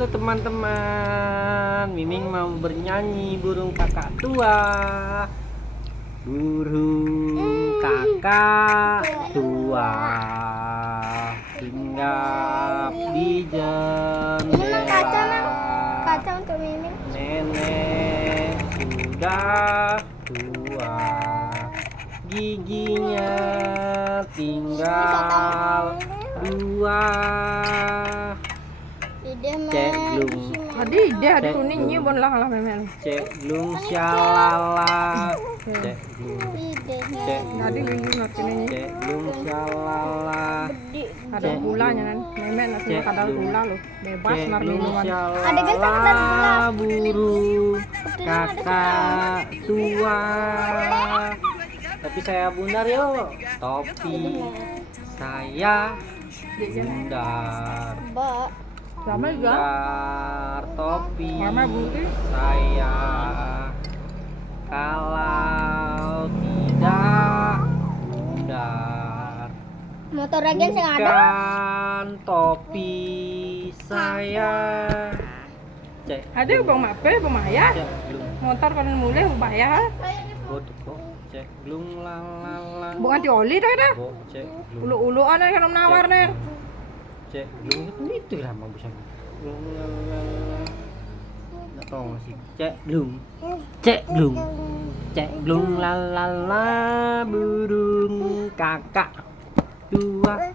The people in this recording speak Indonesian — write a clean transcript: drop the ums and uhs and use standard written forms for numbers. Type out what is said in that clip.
Halo teman-teman, Miming mau bernyanyi burung kakak tua. Burung kakak tua hinggap di jendela. Kaca untuk Miming. Nenek sudah tua, giginya tinggal dua. Cek glung, Tadi dia ada kuningnya bon lah memang. cek glung syalala, cek glung, cek Tadi glung, gigi ngerti ini. cek glung syalala, Ada gulanya kan. Memang nasi kadar gula loh. Bebas cek nar glung minuman. syalala, burung kakak tua. Tapi saya bundar yo, topi saya bundar. Sama juga. Bundar topi Sama putih. saya, kalau tidak bundar Motor agen sing ada. bukan topi saya. Cek Ada bang mape, bang maya. cek glung Motor kan mulai bayar. bodoh kok cek glung lalala Bukan di oli dah dah. bo cek glung Ulu-uluan kan nawar ner. cek glung itu lama bisa glung lalala nggak tahu masih cek glung cek glung lalala burung kakak dua